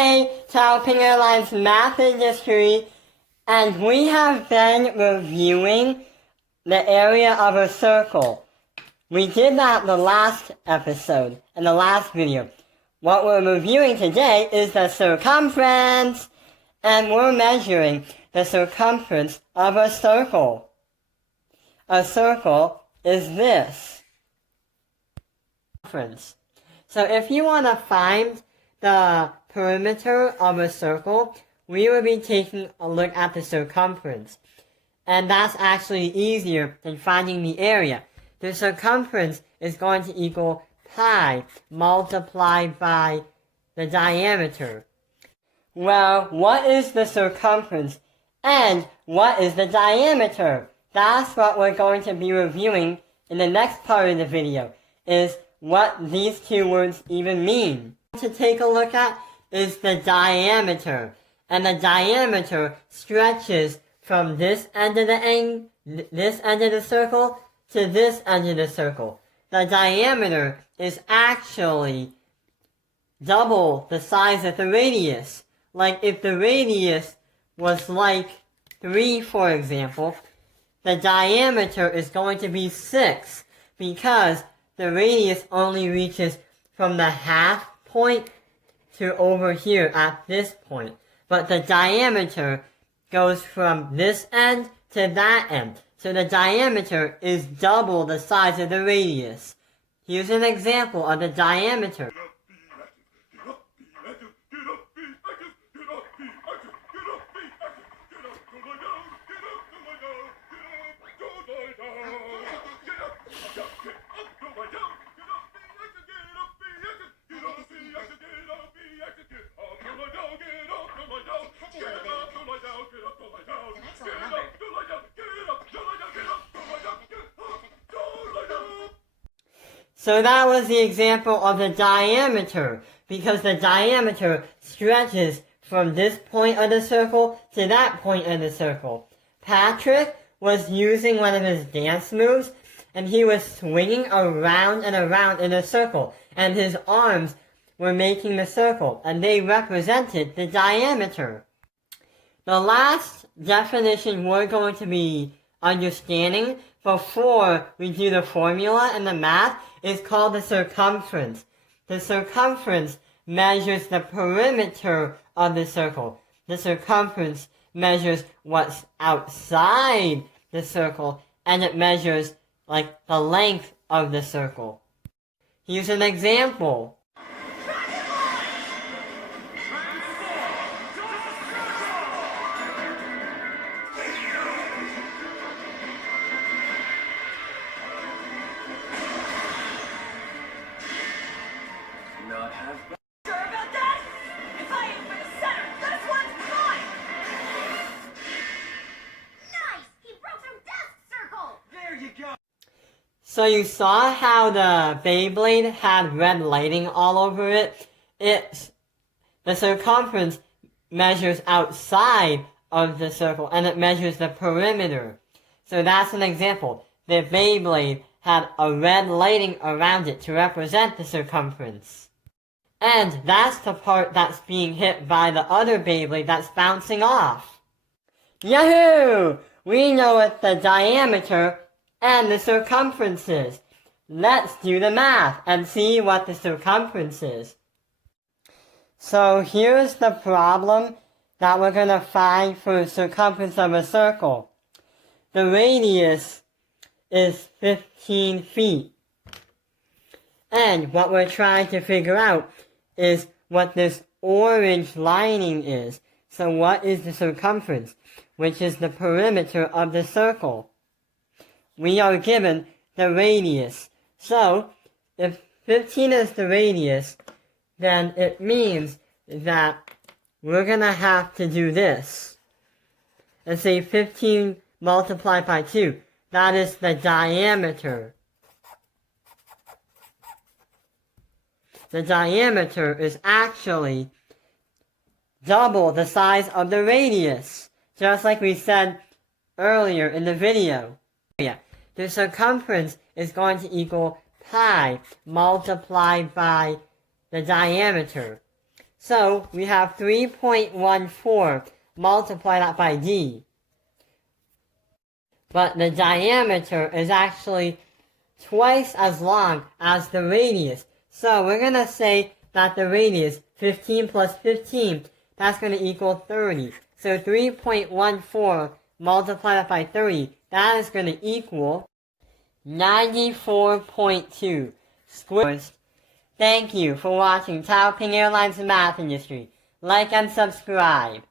day to Alpine Airlines Math and History, and we have been reviewing the area of a circle. We did that in the last episode, in the last video. What we're reviewing today is the circumference, and we're measuring the circumference of a circle. A circle is this. So if you want to find the perimeter of a circle, we will be taking a look at the circumference. And that's actually easier than finding the area. The circumference is going to equal pi multiplied by the diameter. Well, what is the circumference and what is the diameter? That's what we're going to be reviewing in the next part of the video, is what these two words even mean. To take a look at is the diameter, and the diameter stretches from this end of the circle to this end of the circle. The diameter is actually double the size of the radius. Like if the radius was like 3, for example, the diameter is going to be 6 because the radius only reaches from the half point to over here at this point. But the diameter goes from this end to that end. So the diameter is double the size of the radius. Here's an example of the diameter. So that was the example of the diameter, because the diameter stretches from this point of the circle to that point of the circle. Patrick was using one of his dance moves, and he was swinging around and around in a circle, and his arms were making the circle, and they represented the diameter. The last definition we're going to be understanding before we do the formula and the math is called the circumference. The circumference measures the perimeter of the circle. The circumference measures what's outside the circle, and it measures like the length of the circle. Here's an example. So you saw how the Beyblade had red lighting all over it? The circumference measures outside of the circle, and it measures the perimeter. So that's an example. The Beyblade had a red lighting around it to represent the circumference. And that's the part that's being hit by the other Beyblade that's bouncing off. Yahoo! We know what the diameter and the circumference is. Let's do the math and see what the circumference is. So here's the problem that we're going to find for the circumference of a circle. The radius is 15 feet. And what we're trying to figure out is what this orange lining is. So what is the circumference, which is the perimeter of the circle? We are given the radius. So, if 15 is the radius, then it means that we're going to have to do this. And say 15 multiplied by 2. That is the diameter. The diameter is actually double the size of the radius, just like we said earlier in the video. The circumference is going to equal pi multiplied by the diameter. So we have 3.14, multiply that by d. But the diameter is actually twice as long as the radius. So we're going to say that the radius, 15 plus 15, that's going to equal 30. So 3.14 multiplied by 30, that is going to equal 94.2 squared. Thank you for watching Taoping Airlines Math Industry. Like and subscribe.